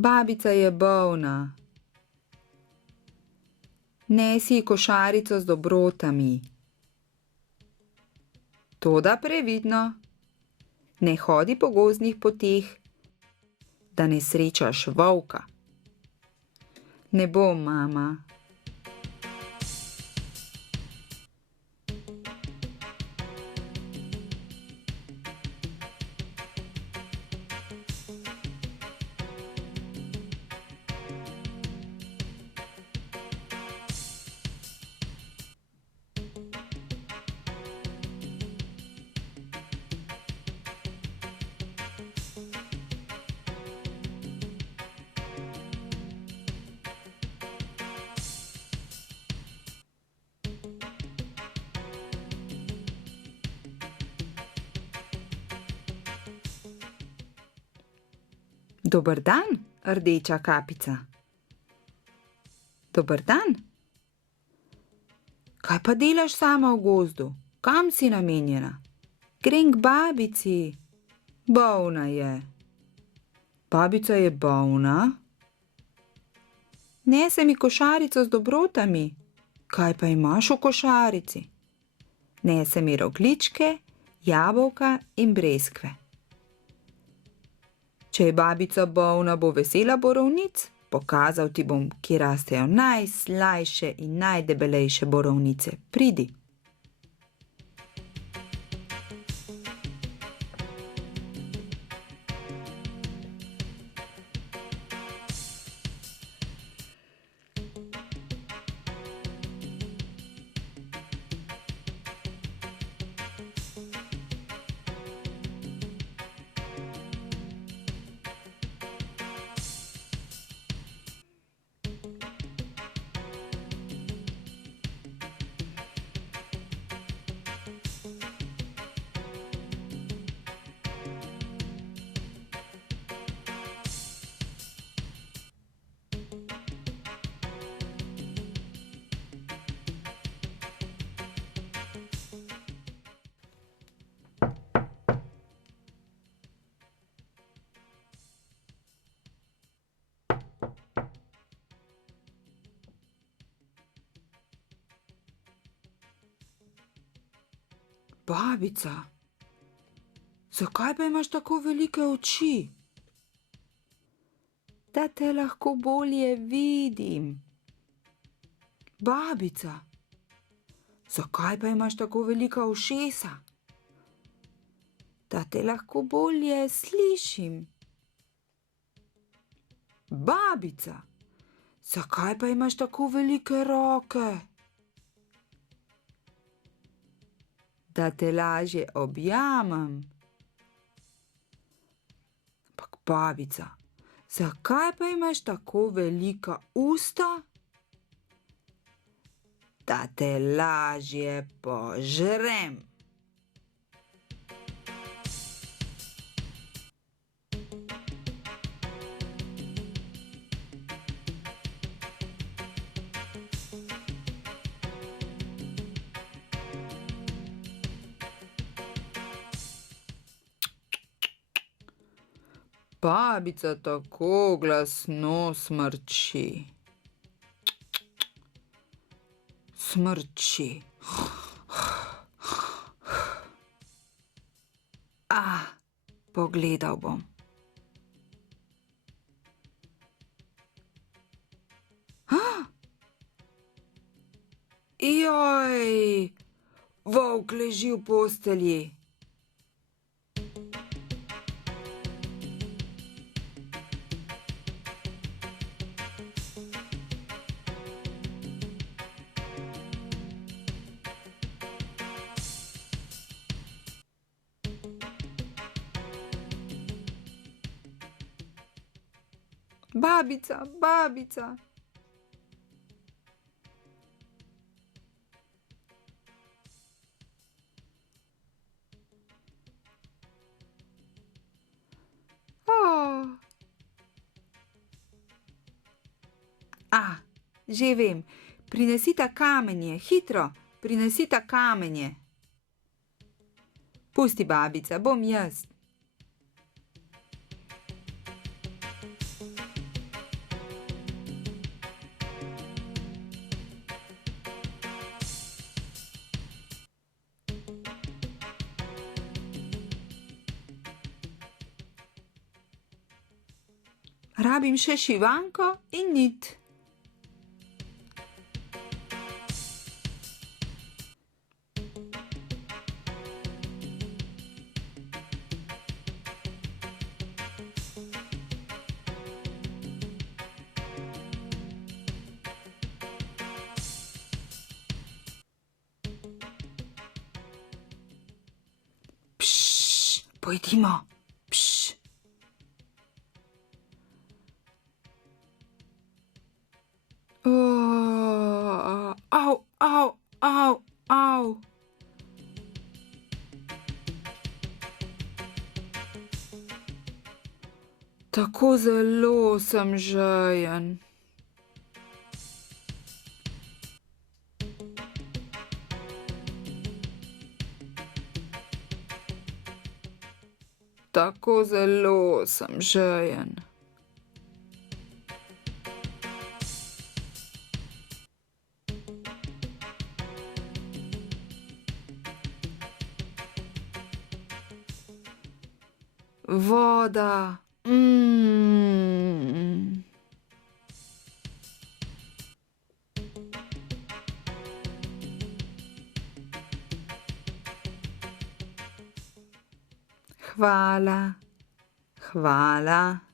Babica je bolna. Nesi ji košarico z dobrotami. Toda previdno, ne hodi po gozdnih poteh, da ne srečaš volka. Ne bom, mama. Dober dan, Rdeča kapica. Dober dan. Kaj pa delaš sama v gozdu? Kam si namenjena? Grem k babici. Bolna je. Babica je bolna? Nese mi košarico z dobrotami. Kaj pa imaš v košarici? Nese mi rogljičke, jabolka in breskve. Če je babica bolna, bo vesela borovnic. Pokazal ti bom, kje rastejo najslajše in najdebelejše borovnice. Pridi. Babica, zakaj pa imaš tako velike oči? Da te lahko bolje vidim. Babica, zakaj pa imaš tako velika ušesa? Da te lahko bolje slišim. Babica, zakaj pa imaš tako velike roke? Da te lažje objamem. Ampak babica, zakaj pa imaš tako velika usta? Da te lažje požrem. Babica tako glasno smrči. Smrči. Pogledal bom. Joj, volk leži v postelji. Babica, babica. Že vem, prinesita kamenje, hitro, prinesita kamenje. Pusti, babica, bom jaz. Rabim še šivanko in nit. Pojdimo. Au, au, au, au. Tako zelo sem žejen. Tako zelo sem žejen. Voda. Hvala. Hvala.